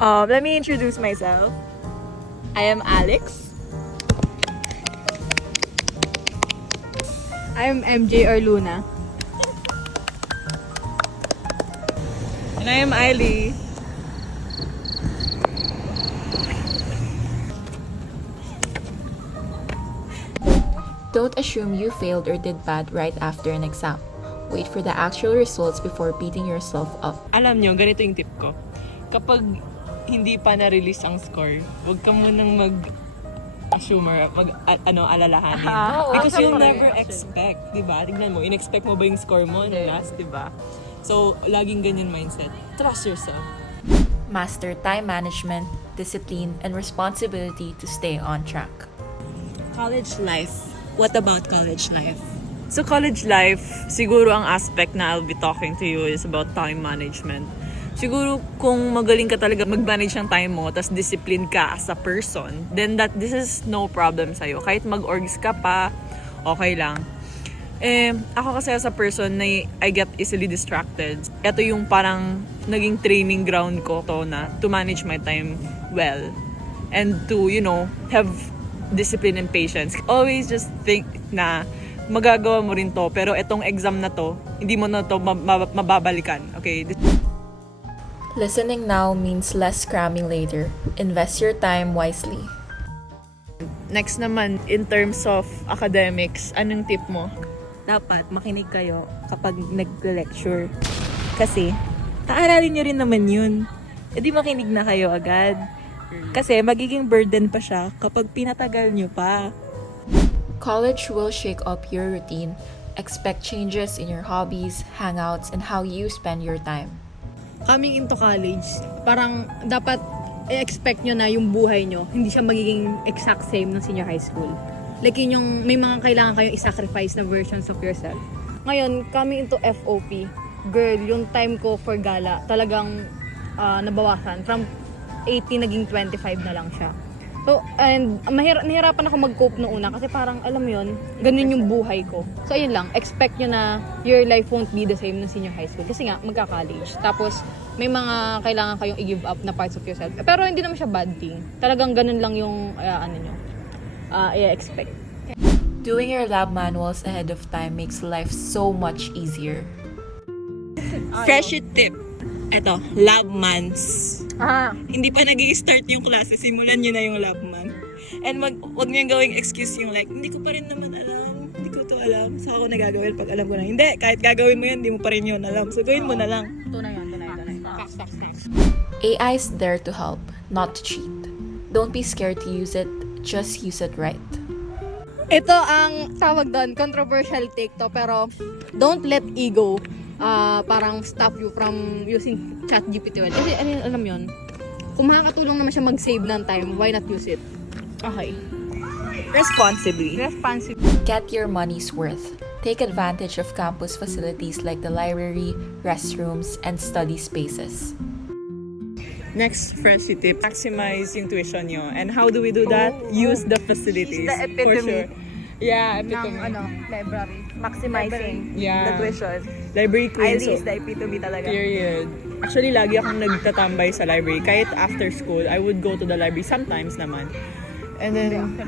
Let me introduce myself. I am Alex. I'm MJ or Luna. And I am Ailey. Don't assume you failed or did bad right after an exam. Wait for the actual results before beating yourself up. Alam nyo, ganito yung tip ko. Kapag hindi pa na-release ang score, huwag ka munang mag-assume or alalahanin. Because you'll never expect, di ba? Tignan mo, in-expect mo ba yung score mo last, di ba? So, laging ganyan mindset. Trust yourself. Master time management, discipline, and responsibility to stay on track. College life. What about college life? So college life, siguro ang aspect na I'll be talking to you is about time management. Siguro kung magaling ka talaga mag-manage ng time mo, tas discipline ka as a person, then this is no problem sa'yo. Kahit mag-orgs ka pa, okay lang. Ako kasi as a person na I get easily distracted. Ito yung parang naging training ground ko to manage my time well. And to, have discipline and patience. Always just think na magagawa mo rin to, pero itong exam na to, hindi mo na to mababalikan. Okay? Listening now means less cramming later. Invest your time wisely. Next naman, in terms of academics, anong tip mo? Dapat makinig kayo kapag nag-lecture. Kasi, taaralin nyo rin naman yun. E di makinig na kayo agad. Kasi magiging burden pa siya kapag pinatagal nyo pa. College will shake up your routine. Expect changes in your hobbies, hangouts, and how you spend your time. Coming into college, parang dapat i-expect nyo na yung buhay nyo, hindi siya magiging exact same ng senior high school. Like yun yung may mga kailangan kayong i-sacrifice na versions of yourself. Ngayon, coming into FOP, girl, yung time ko for gala, talagang nabawasan. From 80 naging 25 na lang siya. So, and nahirapan ako mag-cope noong una kasi parang, alam mo yun, ganun yung buhay ko. So, ayun lang, expect nyo na your life won't be the same ng senior high school. Kasi nga, magka-college. Tapos, may mga kailangan kayong i-give up na parts of yourself. Pero hindi naman siya bad thing. Talagang ganun lang yung, i-expect. Doing your lab manuals ahead of time makes life so much easier. Fresh tip. Ito, lab months. Hindi pa nag-i-start yung klase, simulan nyo na yung lab month. And wag nyo gawing excuse yung like, hindi ko pa rin naman alam, hindi ko to alam. Saka ako nagagawin pag alam ko na. Hindi, kahit gagawin mo yun, hindi mo pa rin yun alam. So, gawin mo na lang. Tunay. AI is there to help, not to cheat. Don't be scared to use it, just use it right. Ito ang tawag doon, controversial take to, pero don't let ego parang stop you from using ChatGPT. Kasi alam yun, kung makakatulong naman siya mag-save ng time, why not use it? Okay. Responsibly. Get your money's worth. Take advantage of campus facilities like the library, restrooms, and study spaces. Next fresh tip, maximize yung tuition nyo. And how do we do that? Use the facilities. It's the epitome. For sure. Yeah, epitome. Library. Maximizing Yeah. the tuition. Library queen. Is the epitome talaga. Period. Actually, lagi akong nagtatambay sa library. Kahit after school, I would go to the library sometimes naman. And then,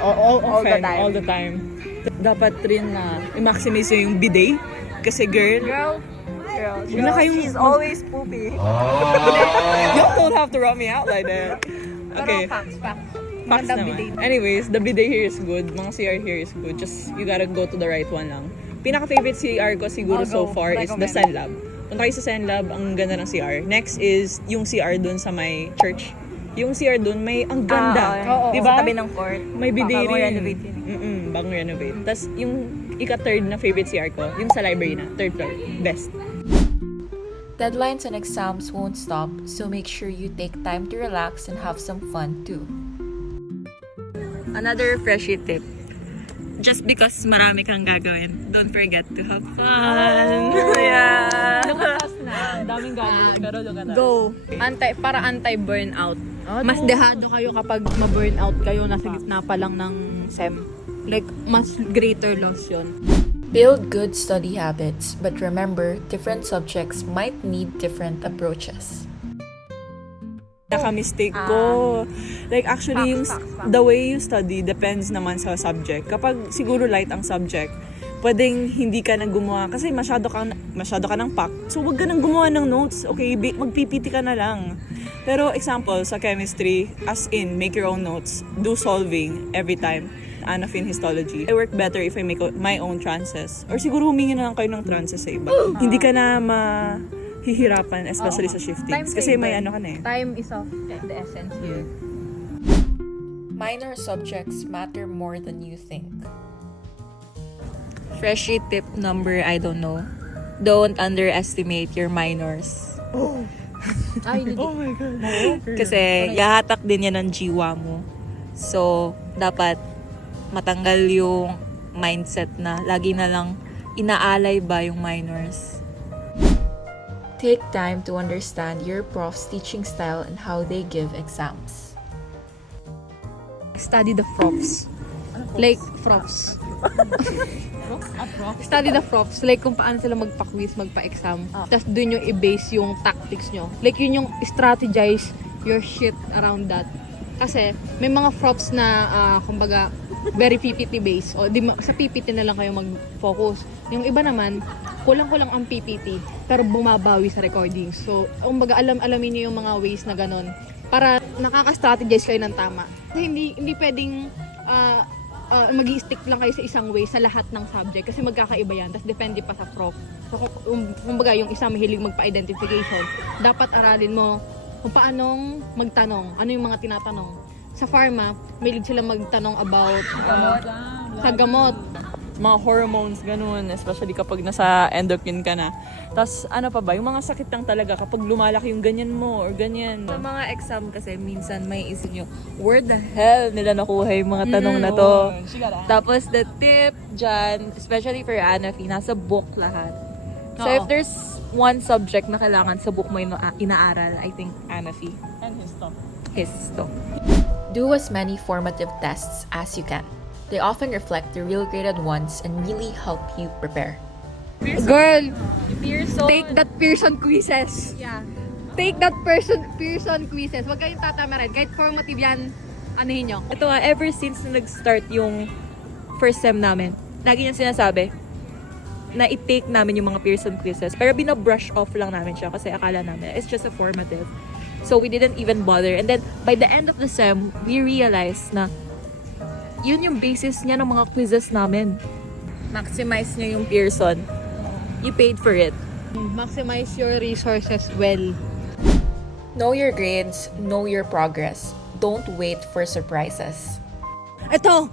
all the time. Dapat rin na i-maximize yung bidet. Kasi girl, She's always poopy. you don't have to rub me out like that. Okay. Facts. Facts naman. Anyways, the bidet here is good. Mga CR here is good. Just, you gotta go to the right one lang. Pinaka-favorite CR ko siguro so far is the Senlab. Punta kayo sa Senlab, ang ganda ng CR. Next is yung CR dun sa may church. Yung CR dun, ang ganda. Diba? Sa tabi ng court. May bidet Bagong rin. renovate yun. Bagong renovate. Tapos yung ika-third na favorite CR ko, yung sa library na. Third floor. Best. Deadlines and exams won't stop, so make sure you take time to relax and have some fun too. Another freshie tip. Just because marami kang gagawin, don't forget to have fun. Yeah. Lumatas na. Ang daming gagawin, pero lumatas. Go. Para anti-burnout. Mas dehado kayo kapag ma-burnout kayo, nasa gitna pa lang ng SEM. Like, mas greater loss yun. Build good study habits, but remember, different subjects might need different approaches. Naka-mistake ko. Like actually, the way you study depends naman sa subject. Kapag siguro light ang subject, pwedeng hindi ka nang gumawa kasi masyado ka ng pack. So wag ka nang gumawa ng notes. Okay, mag-PPT ka na lang. Pero example sa chemistry, as in make your own notes, do solving every time. Anafin histology. I work better if I make my own trances. Or siguro humingi na lang kayo ng trances sa iba. Hindi ka na hihirapan, especially sa shiftings. Kasi may ano ka na eh. Time is of the essence here. Minor subjects matter more than you think. Freshie tip number, I don't know. Don't underestimate your minors. Ay, Oh my God. Kasi yahatak din yan ng jiwa mo. So, dapat matanggal yung mindset na lagi na lang inaalay ba yung minors. Take time to understand your prof's teaching style and how they give exams. Study the profs. Like, profs. Study the profs. Like, kung paano sila magpa-quiz, magpa-exam. Tapos dun yung i-base yung tactics nyo. Like, yun yung strategize your shit around that. Kasi, may mga profs na, kumbaga, very PPT based. O, sa PPT na lang kayo mag-focus. Yung iba naman, kulang-kulang ang PPT, pero bumabawi sa recording. So, kumbaga, alamin niyo yung mga ways na ganun para nakaka-strategize kayo ng tama. Kasi hindi pwedeng mag-i-stick lang kayo sa isang way sa lahat ng subject kasi magkakaiba yan. Tapos depende pa sa prof. So, kumbaga, yung isa mahilig magpa-identification, dapat aralin mo kung paanong magtanong, ano yung mga tinatanong. Sa pharma, mahilig sila magtanong about sa gamot. Mga hormones, ganun, especially kapag nasa endocrine ka na. Tapos, ano pa ba, yung mga sakit lang talaga kapag lumalaki yung ganyan mo or ganyan. Sa mga exam kasi, minsan may isip nyo, where the hell nila nakuha yung mga tanong na to? Tapos, the tip dyan, especially for Anafi, nasa book lahat. So, if there's one subject na kailangan sa book mo inaaral, I think Anafi. And his stuff. Histo. Do as many formative tests as you can. They often reflect the real graded ones and really help you prepare. Girl, take that Pearson quizzes. Yeah. Take that Pearson quizzes. Huwag kayong tatamarin. Kahit formative yan, anuhin nyo. Ito nga, ever since na nag-start yung first sem namin, lagi niyang sinasabi na i-take namin yung mga Pearson quizzes. Pero binabrush off lang namin siya kasi akala namin it's just a formative. So we didn't even bother. And then, by the end of the sem, we realized na yun yung basis niya ng mga quizzes namin. Maximize niya yung Pearson. You paid for it. Maximize your resources well. Know your grades, know your progress. Don't wait for surprises. Ito,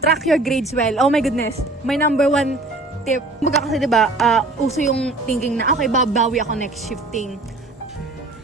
track your grades well. Oh my goodness. My number one tip. Kumbaga kasi diba, uso yung thinking na, okay, babawi ako next shifting.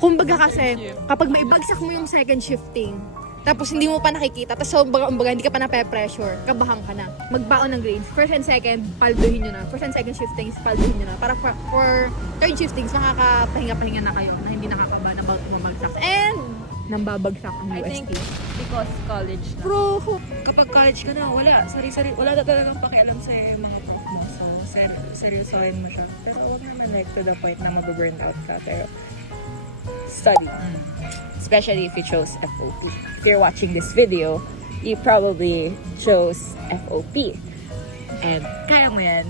Kumbaga kasi, kapag maibagsak mo yung second shifting, tapos hindi mo pa nakikita, tapos umbaga hindi ka pa na-pressure, kabahan ka na. Magbaon ng grades. First and second, palduhin nyo na. First and second shiftings, palduhin nyo na. Para for third shiftings, makakapahinga-pahinga na kayo na hindi nakakabahan about bumagsak. And, nambabagsak ang UST. I think because college na. Bro! Kapag college ka na, wala. Wala na talagang pakialam sa mga prof mo. So, seryosohin mo siya. Pero huwag naman like to the point na mababurn out ka. Pero, study. Especially if you chose FOP. If you're watching this video, you probably chose FOP. And kaya mo yan.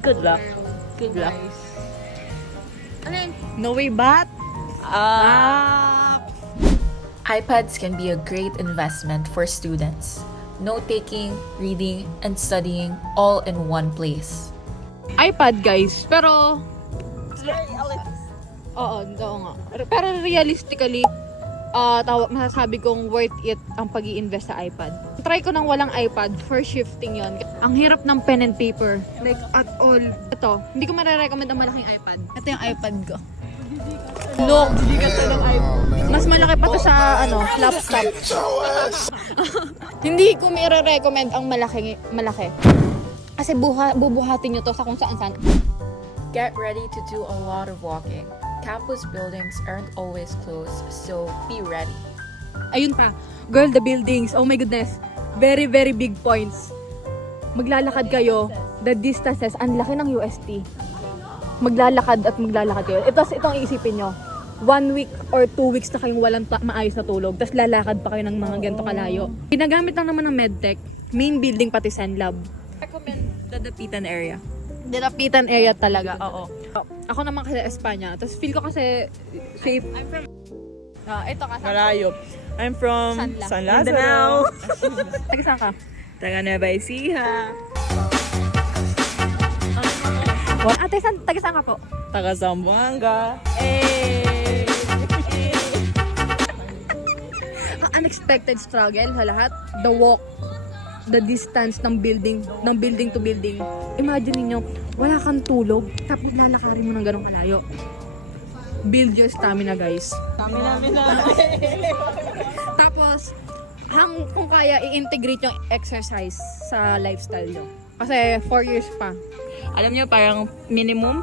Good luck. Good luck. No way but? iPads can be a great investment for students. Note-taking, reading, and studying all in one place. iPad guys, pero oo nga. Pero realistically, masasabi kong worth it ang pag-i-invest sa iPad. Try ko nang walang iPad for shifting yon. Ang hirap ng pen and paper. Like, at all. Ito, hindi ko marirecommend ang malaking iPad. Ito yung iPad ko. Look! Mas malaki pa to sa, laptop. Hindi ko marirecommend ang malaki. Kasi bubuhatin nyo to sa kung saan. Get ready to do a lot of walking. Campus buildings aren't always closed, so be ready. Ayun pa. Girl, the buildings. Oh my goodness. Very, very big points. Maglalakad kayo. The distances. Ang laki ng UST. Maglalakad kayo. Tapos itong iisipin nyo. 1 week or 2 weeks na kayong walang maayos na tulog, tapos lalakad pa kayo ng mga ganito kalayo. Ginagamit lang naman ng medtech, main building pati Senlab. Recommend the Dapitan area. Dinapitan area talaga, oo. Ako naman kasi Espanya, tapos feel ko kasi safe. I'm from... ito ka, Malayo. I'm from Sanla. San Lazaro. taga saan ka? Taga Nueva Ecija. Ate, taga saan ka po? Taga Zamboanga. Ang unexpected struggle sa lahat, the walk, the distance ng building to building. Imagine niyo, wala kang tulog, tapos lalakarin mo ng ganong kalayo. Build your stamina, guys. Tapos, kung kaya, i-integrate yung exercise sa lifestyle nyo. Kasi 4 years pa. Alam nyo, parang minimum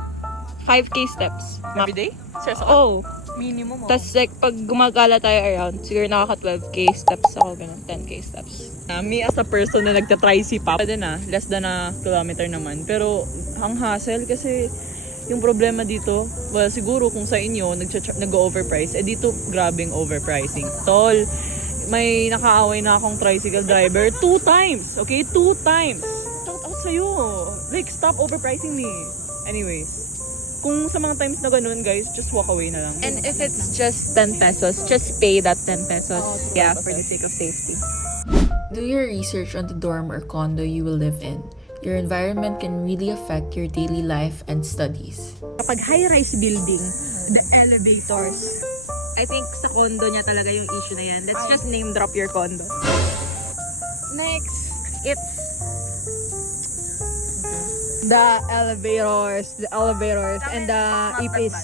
5K steps. Every day? Seryoso? Oh. Minimum. Tapos like, pag gumagala tayo around, siguro nakaka 12K steps ako, ganun, 10K steps. Me as a person na nagta-tricy pa, pwede na, less than a kilometer naman. Pero ang hassle kasi yung problema dito, well, siguro kung sa inyo nag-overprice, dito grabing overpricing. Tol, may nakaaway na akong tricycle driver 2 times. Okay? 2 times. Shout out sa'yo. Like, stop overpricing me. Anyways, kung sa mga times na ganun, guys, just walk away na lang. And if it's just 10 pesos, just pay that 10 pesos. Yeah, for the sake of safety. Do your research on the dorm or condo you will live in. Your environment can really affect your daily life and studies. Kapag high-rise building, the elevators, I think sa condo niya talaga yung issue na yan. Let's just name drop your condo. next, it's the elevators, and the EPs.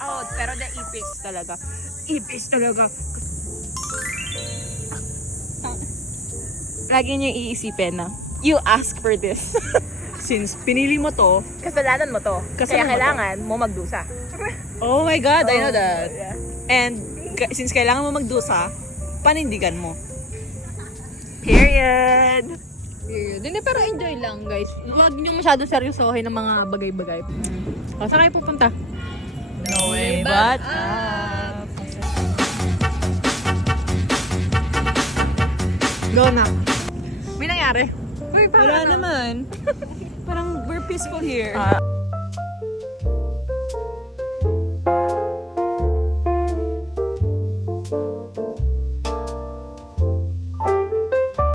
Oh, pero the EPs talaga. EPs talaga. Lagi niyo iisipin na, you ask for this. Since pinili mo to, Kasalanan mo to. Kasalanan Kaya mo kailangan mo magdusa. oh my God, I know that. And since kailangan mo magdusa, panindigan mo. Period. Hindi, pero enjoy lang, guys. Huwag niyo masyadong seryosohin ng mga bagay-bagay. O, saan kayo pupunta? No way but Go na. May nangyari? Uy, wala naman. Parang we're peaceful here.